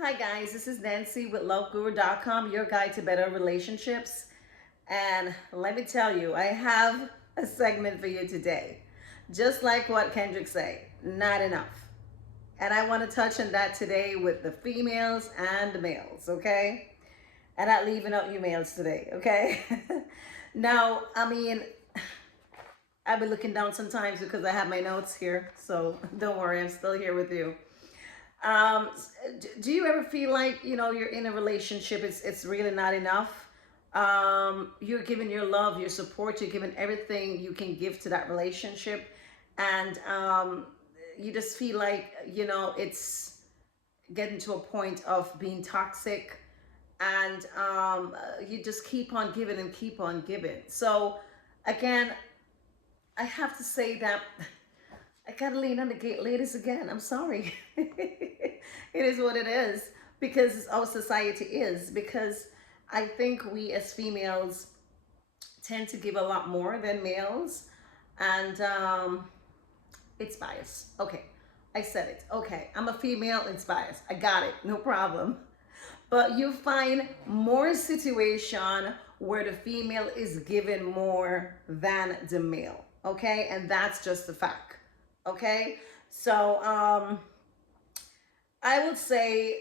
Hi guys, this is Nancy with LoveGuru.com, your guide to better relationships. And let me tell you, I have a segment for you today. Just like what Kendrick say, not enough. And I want to touch on that today with the females and the males, okay? And not leaving out you males today, okay? Now, I've been looking down sometimes because I have my notes here, so don't worry, I'm still here with you. Um, do you ever feel like you're in a relationship? It's really not enough. You're giving your love, your support, you're giving everything you can give to that relationship, and you just feel like it's getting to a point of being toxic, and you just keep on giving and keep on giving. So again, I have to say that I gotta lean on the gate ladies again. I'm sorry. It is what it is because our society is. Because I think we as females tend to give a lot more than males, and it's bias. Okay, I said it. Okay, I'm a female. It's bias. I got it. No problem. But you find more situation where the female is given more than the male. Okay, and that's just the fact. Okay, so I would say,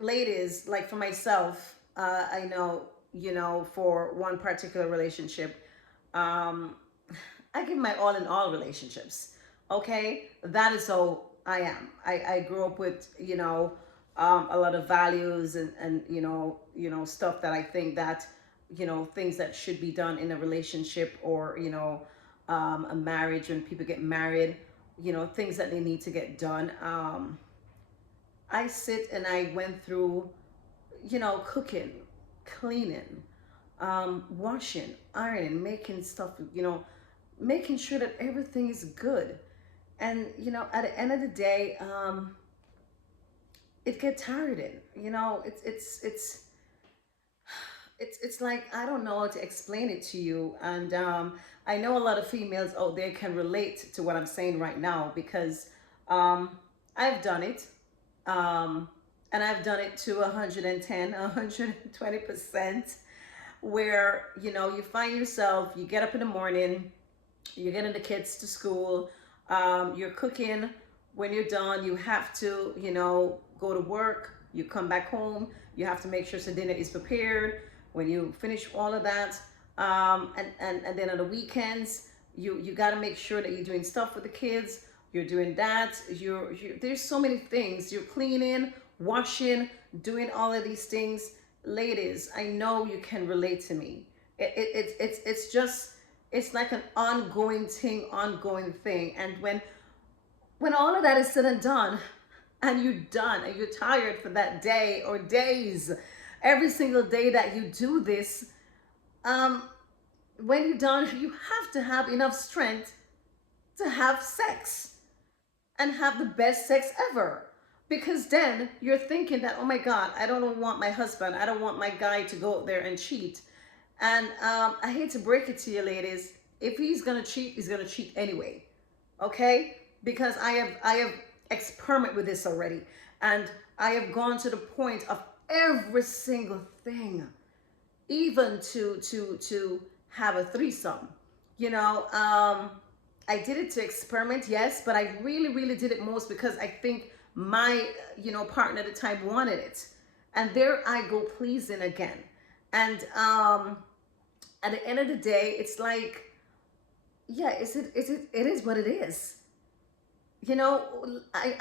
ladies, like for myself, I know, for one particular relationship, um, I give my all in all relationships. Okay, that is how I am. I grew up with, a lot of values and stuff that I think that, things that should be done in a relationship or, a marriage when people get married, things that they need to get done. I sit and I went through, cooking, cleaning, washing, ironing, making stuff, making sure that everything is good. And, at the end of the day, it gets tiring. It's like I don't know how to explain it to you, and I know a lot of females out there can relate to what I'm saying right now because um, I've done it, um, and I've done it to 110, 120%, where you find yourself, you get up in the morning, you're getting the kids to school, you're cooking. When you're done, you have to go to work. You come back home, you have to make sure the dinner is prepared. When you finish all of that, and then on the weekends, you got to make sure that you're doing stuff with the kids. You're doing that. There's so many things. You're cleaning, washing, doing all of these things. Ladies, I know you can relate to me. It's just, it's like an ongoing thing. And when all of that is said and done, and you're done and you're tired for that day or days, every single day that you do this, um, when you're done, you have to have enough strength to have sex and have the best sex ever. Because then you're thinking that, oh my God, I don't want my husband, I don't want my guy to go out there and cheat. And I hate to break it to you, ladies. If he's gonna cheat, he's gonna cheat anyway. Okay? Because I have experimented with this already, and I have gone to the point of every single thing, even to have a threesome. You know, I did it to experiment, yes, but I really did it most because I think my partner at the time wanted it, and there I go pleasing again, and at the end of the day, it's like, yeah, it is what it is. I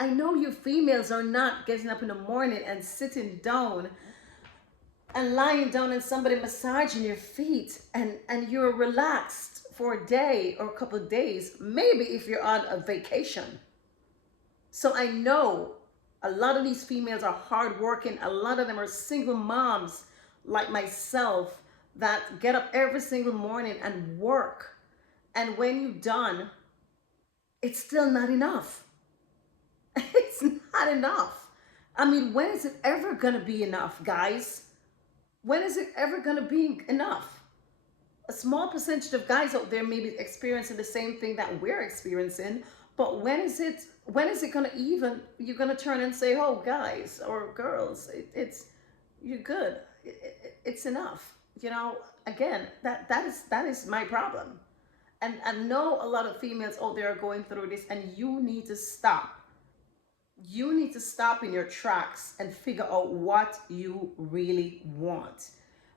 know you females are not getting up in the morning and sitting down and lying down and somebody massaging your feet and you're relaxed for a day or a couple of days, maybe if you're on a vacation. So I know a lot of these females are hardworking. A lot of them are single moms like myself that get up every single morning and work. And when you're done, it's still not enough. It's not enough. I mean, when is it ever going to be enough, guys? When is it ever going to be enough? A small percentage of guys out there may be experiencing the same thing that we're experiencing, But when is it gonna even, you're gonna turn and say, oh guys or girls, it's, you're good. It's enough. You know, again, that is my problem. And I know a lot of females out there are going through this, and you need to stop. You need to stop in your tracks and figure out what you really want.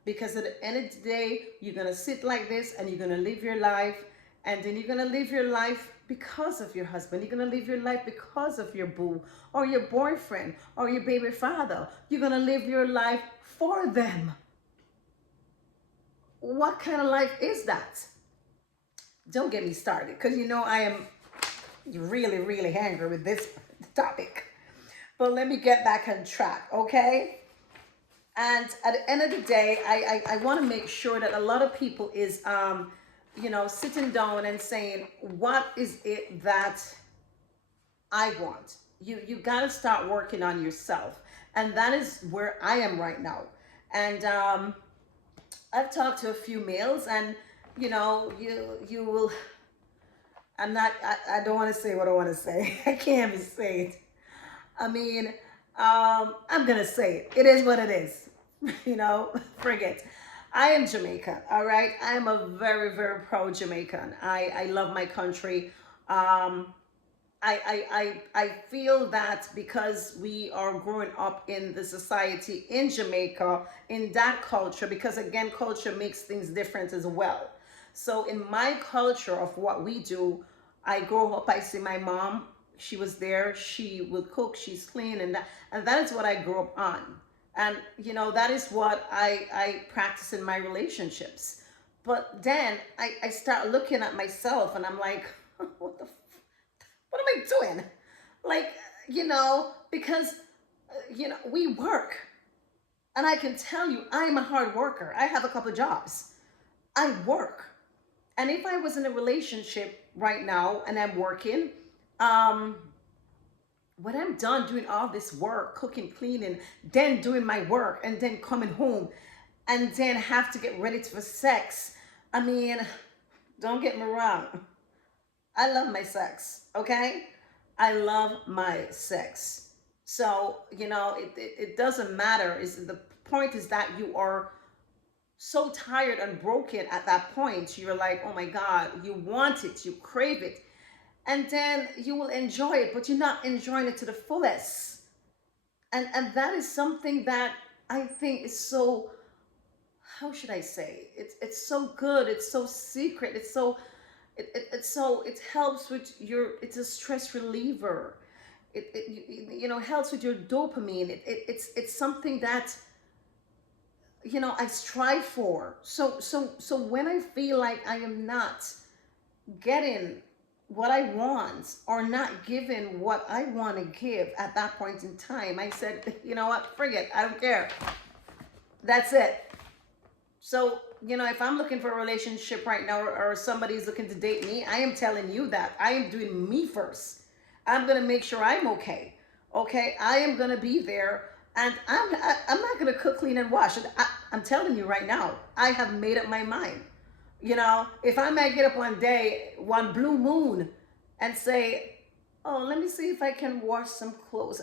Because at the end of the day, you're going to sit like this and you're going to live your life. And then you're going to live your life because of your husband. You're going to live your life because of your boo or your boyfriend or your baby father. You're going to live your life for them. What kind of life is that? Don't get me started, because you know I am really, really angry with this topic. But let me get back on track, okay? And at the end of the day, I want to make sure that a lot of people is, you know, sitting down and saying, what is it that I want? You got to start working on yourself. And that is where I am right now. And I've talked to a few males, and you know, you will. I don't want to say what I want to say. I can't even say it. I mean, I'm gonna say it. It is what it is. You know, forget. I am Jamaican. All right. I am a very, very proud Jamaican. I love my country. I feel that because we are growing up in the society in Jamaica, in that culture, because again, culture makes things different as well. So in my culture of what we do, I grow up, I see my mom, she was there, she will cook, she's clean, and that is what I grew up on. And you know, that is what I practice in my relationships. But then I start looking at myself and I'm like, what the what am I doing? Like, you know, because, you know, we work. And I can tell you, I'm a hard worker. I have a couple of jobs. I work. And if I was in a relationship right now and I'm working, um, when I'm done doing all this work, cooking, cleaning, then doing my work, and then coming home, and then have to get ready for sex, I mean, don't get me wrong. I love my sex, okay? I love my sex. So, you know, it doesn't matter. Is the point is that you are so tired and broken at that point. You're like, oh my God, you want it, you crave it. And then you will enjoy it, but you're not enjoying it to the fullest. And that is something that I think is so, how should I say? It's so good, it's so secret, it's so it's so it helps with your, it's a stress reliever. You know, helps with your dopamine. It's something that, you know, I strive for. So when I feel like I am not getting what I want or not giving what I want to give at that point in time, I said, you know what, forget, I don't care. That's it. So, you know, if I'm looking for a relationship right now, or somebody's looking to date me, I am telling you that I am doing me first. I'm going to make sure I'm okay. Okay. I am going to be there, and I'm not going to cook, clean, and wash. I'm telling you right now, I have made up my mind. You know, if I might get up one day, one blue moon, and say, oh, let me see if I can wash some clothes,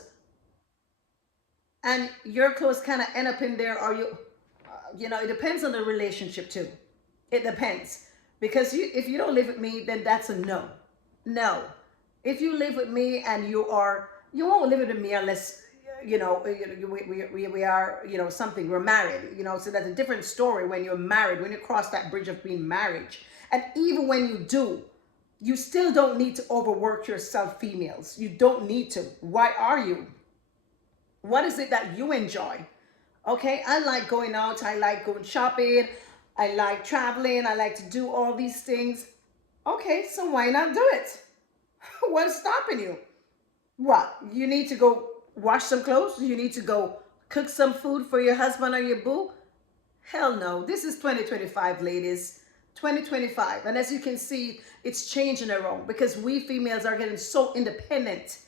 and your clothes kind of end up in there, or you know, it depends on the relationship too. It depends, because if you don't live with me, then that's a no. No. If you live with me and you won't live with me unless, you know, we are, you know, something, we're married, you know, so that's a different story when you're married, when you cross that bridge of being marriage. And even when you do, you still don't need to overwork yourself, females. You don't need to. Why are you? What is it that you enjoy? Okay, I like going out, I like going shopping, I like traveling, I like to do all these things. Okay, so why not do it? What's stopping you? What? You need to go wash some clothes? You need to go cook some food for your husband or your boo? Hell no. This is 2025, ladies. 2025. And as you can see, it's changing around, because we females are getting so independent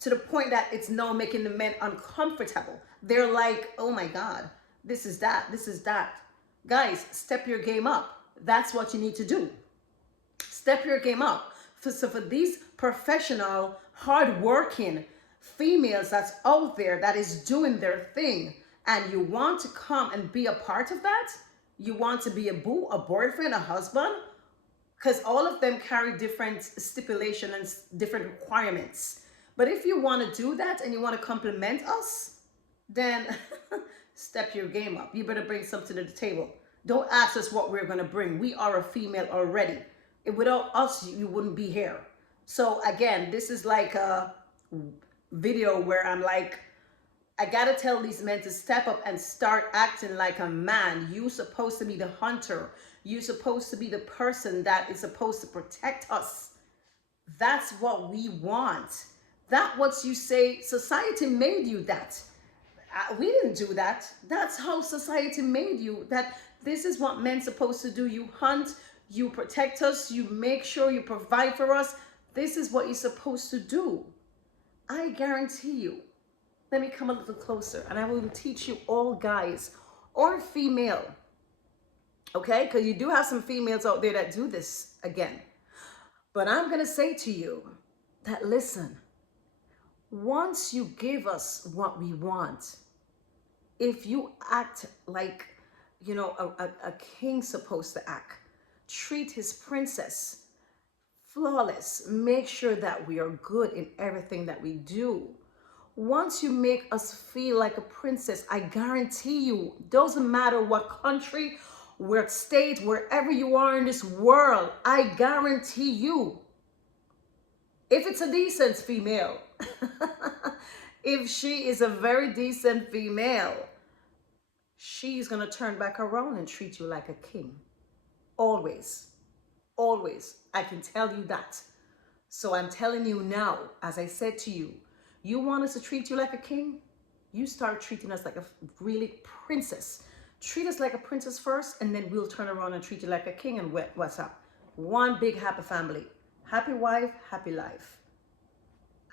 to the point that it's now making the men uncomfortable. They're like, oh my God, this is that, this is that. Guys, step your game up. That's what you need to do. Step your game up. So for these professional, hardworking females that's out there that is doing their thing, and you want to come and be a part of that, you want to be a boo, a boyfriend, a husband, because all of them carry different stipulation and different requirements. But if you want to do that and you want to compliment us, then step your game up. You better bring something to the table. Don't ask us what we're going to bring. We are a female already. Without us, you wouldn't be here. So again, this is like a video where I'm like, I gotta tell these men to step up and start acting like a man. You're supposed to be the hunter. You're supposed to be the person that is supposed to protect us. That's what we want. That what you say, society made you that. We didn't do that. That's how society made you. That this is what men's supposed to do. You hunt, you protect us, you make sure you provide for us. This is what you're supposed to do. I guarantee you. Let me come a little closer and I will teach you, all guys or female. Okay? Because you do have some females out there that do this again. But I'm going to say to you that, listen, once you give us what we want, if you act like, you know, a king's supposed to act, treat his princess flawless, make sure that we are good in everything that we do. Once you make us feel like a princess, I guarantee you, doesn't matter what country, what state, wherever you are in this world, I guarantee you, if it's a decent female, if she is a very decent female, she's going to turn back around and treat you like a king. Always. Always. I can tell you that. So I'm telling you now, as I said to you, you want us to treat you like a king? You start treating us like a really princess. Treat us like a princess first, and then we'll turn around and treat you like a king, and what's up? One big happy family. Happy wife, happy life.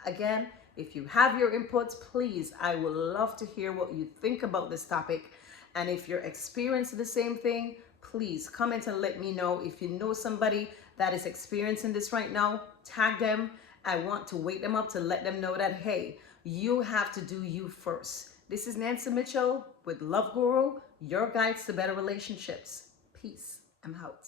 Again, if you have your inputs, please, I would love to hear what you think about this topic. And if you're experiencing the same thing, please comment and let me know. If you know somebody that is experiencing this right now, tag them. I want to wake them up to let them know that, hey, you have to do you first. This is Nancy Mitchell with Love Guru, your guides to better relationships. Peace. I'm out.